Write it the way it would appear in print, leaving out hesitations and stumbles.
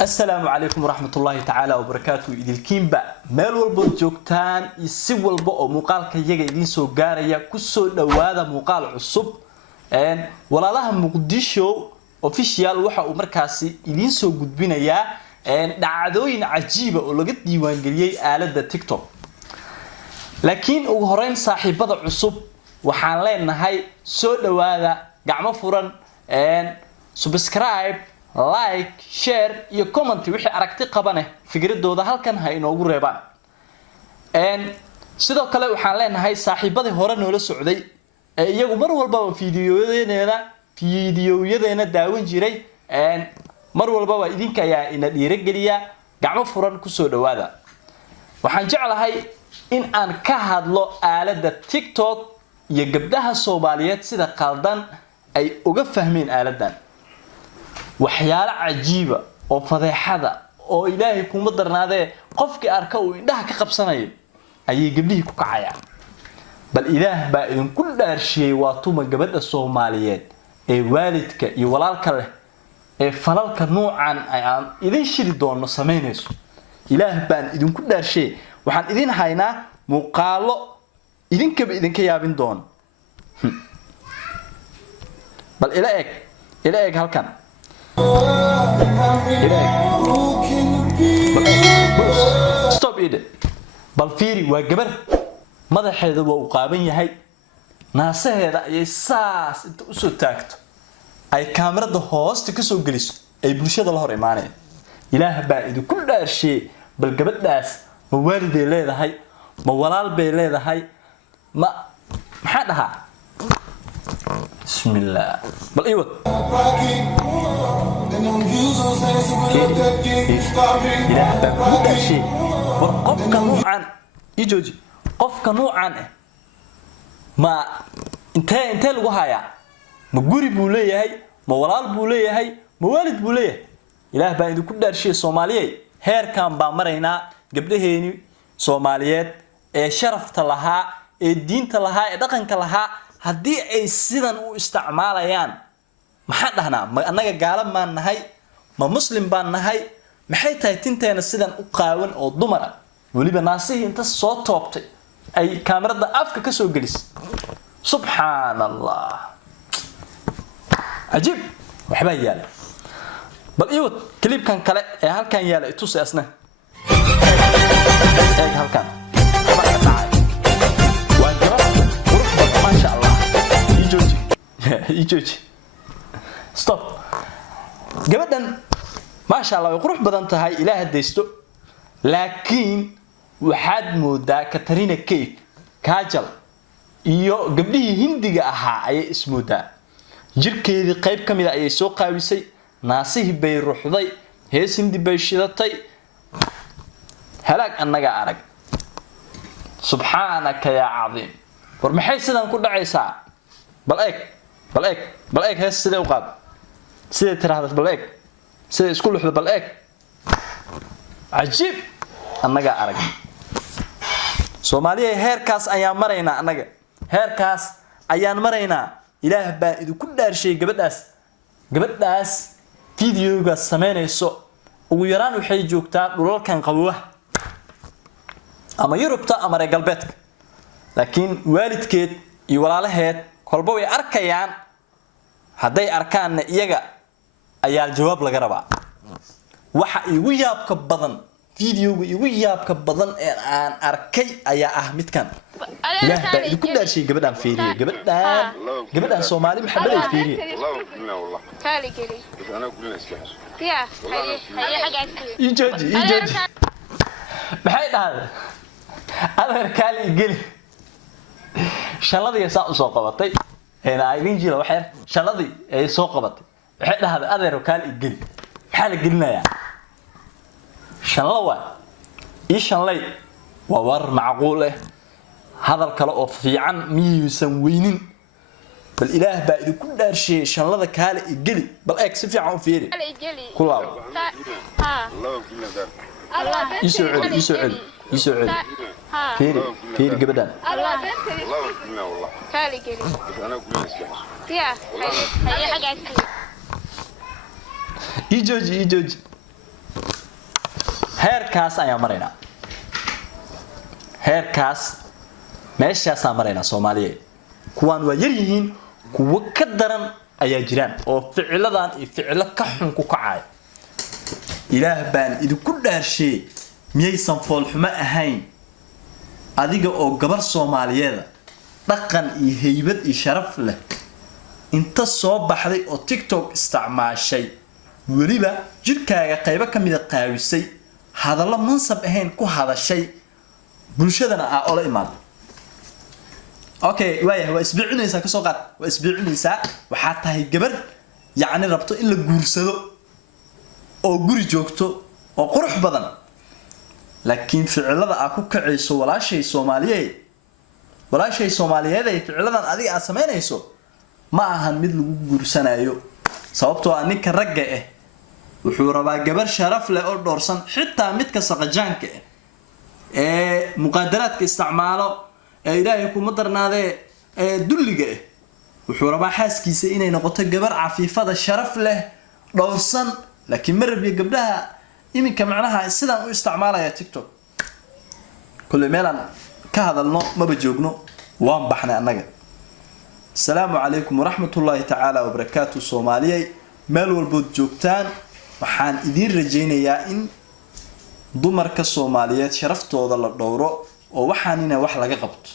السلام عليكم ورحمة الله تعالى وبركاته إذن كيمبا ميل والبو جوجتان يسي والبو أو مقال كيجا إذن سو غاريا كسو دوادا مقال عصب ولا لها مقدشو official waxa uu markaasi idin soo gudbinayaa dhacdooyin cajiib ah oo laga diiwaan galiyay aaladda TikTok laakiin ugu horeyn saaxiibada cusub waxaan leenahay soo dhawaada gacmo furan subscribe like share iyo comment wixii aragti qabane fikradooda halkan ha inoogu reebaan sidoo kale waxaan leenahay saaxiibadii hore noola socday ee iyagu mar walba fiidiyoyadeena daawan jiray mar walba idinka ayaa ina dhiirigeliya gacmo furan ku soo dhawaada waxaan jeclahay in aan ka hadlo aaladda TikTok iyo gabdhaha Soomaaliyeed sida qaldan ay uga fahmeen aaladdan waxyaalo cajiib ah oo fadeexada oo Ilaahay kuma darnaadee qofkii arka uu indhaha ka qabsanayo ayay gabdhihii ku kacayaan bal Ilaah baa idin ku dhaarshay waa tuma gabadha Soomaaliyeed ee waalidka iyo walaalka leh ee falalka noocan aan idin shiri doono sameynayso Ilaah baan idin ku dhaarshay waxaan idin haynaa muuqaalo idinka yaabin doon bal ila eeg halkan stop it bal fiiri waa gabar madaxeedu waa u qaaban yahay naasaheeda ayay saas inta u soo taagto ay kaamirada hoosta ka soo geliso ay bulshada la hor imaanayaan Ilaah baa idin ku dhaarshay bal gabadhaas ma waaliday leedahay ma walaal bay leedahay ma maxaa dhahaa bismillah bal iwad Ilaah baa ku dhaarshay war qofka noocan ijooji qofka noocan ma intee lagu hayaa ma guri buu leeyahay ma walaal buu leeyahay ma waalid buu leeyahay Ilaah baa idin ku dhaarshay Soomaaliyeed heerkan baa maraynaa gabdhaheeni Soomaaliyeed ee sharafta lahaa ee diinta lahaa ee dhaqanka lahaa hadii ay sidan u isticmaalayaan maxaa dhahnaa ma anaga gaala maan nahay ma muslim baan nahay maxay tahay tinteena sidan u qaawan oo dumar ah waliba naasihi inta soo toobtay ay kaamirada afka ka soo gelis subhanallah ajib waxba yaal bal iyo clipkan kale ee halkan yaala itus asna eeg halkan waa gabar qurux badan ma sha Allah ijooji stop gabadhan ma sha Allah way qurux badan tahay Ilaah hadaysto laakiin waxaad moodaa Katrina Kaif Kajal iyo gabdhihii Hindiga ahaa ay ismoodaa jirkeedii qayb kamid ah ay soo qaawisay naasihi bay ruuxday hees hindi bay shidatay halaag annaga arag subhanaka ya azim war maxay sidan ku dhacaysaa bal eeg hees sidee u qaad sidee tiraahdo bal eeg sidee isku luxdo bal eeg ajib annaga arag Soomaaliya heerkaas ayaan maraynaa annaga heerkaas ayaan maraynaa Ilaah baa idin ku dhaarshay gabadhaas fiidiyoga sameynayso ugu yaraan waxay joogtaa dhulalkan qabowaha ama Yurubta ama reer galbeedka laakiin waalidkeed iyo walaalaheed kolba way arkayaan haday arkaan iyaga ayaa jawaab laga rabaa waxa igu yaabka badan fiidiyoga igu yaabka badan ee aan arkay ayaa ah midkan Ilaah baa idin ku dhaarshay gabadhan fiiriye gabadhan Soomaali maxamed ay fiiriye كالي كالي أنا أقول لك إيش يا هي حاجة يجوجي بحيث هذا هذا كالي قلي شلادي يساق سوق قبطي هنا عايزين جيله وحير شلادي سوق قبطي بحيث هذا هذا كالي قلي حال قلنا يعني شلوا إيش شلي وور معقوله هذا الكلام في عن ميسوينين بل إله بعد كل دارشي شان الله كالي يجلي بل إكس في عون فيري كل الله يسوعد فيري قبدان كالي كالي يا هي حاجة يجوجي heerkaas ayaa marayna heerkaas meeshaas marayna Soomaaliyeed kuwan waa yar yihiin kuwa ka daran ayaa jiraan oo ficiladan iyo ficilo ka xun ku kacay ilaah baan idinku dhaarshay miyaysan fool xumo ahayn adiga oo gabar Soomaaliyeed dhaqan iyo haybad iyo sharaf leh inta soo baxday oo TikTok isticmaashay waliba jirkaaga qayb ka mid ah qaawisay hadallo mansab ahayn ku hadashay bulshadana oo la imaado okay waa isbiicinaysa ka soo qaad waa isbiicinaysa waxa tahay gabar yaani rabto in la guursado oo guri joogto oo qurux badan laakiin ficilada aad ku kacayso walaashay Soomaaliyeed ay ficiladan adiga aad sameynayso ma ahan mid lagu guursanayo sababtoo ah ninka ragga ah wuxuu rabaa gabar sharaf leh oo doorsan xitaa midka saqajaanka ah ee muqaddaraadka isticmaalo ee ilaahay kuma darnaadee ee dulliga ah wuxuu rabaa xaaskiisa inay noqoto gabar cafiifada sharaf leh doorsan laakiin marbiya gabdhaha iminka macnaha sidaan u isticmaalaya TikTok kullu meelan ka hadalno ma bajoogno waan baxnay annaga السلام عليكم ورحمة الله تعالى وبركاته Soomaaliyeey meel walbo joogtaan waxaan idin rajaynayaa in dumarka Soomaaliyeed sharaftooda la dhowro oo waxaanina wax laga qabto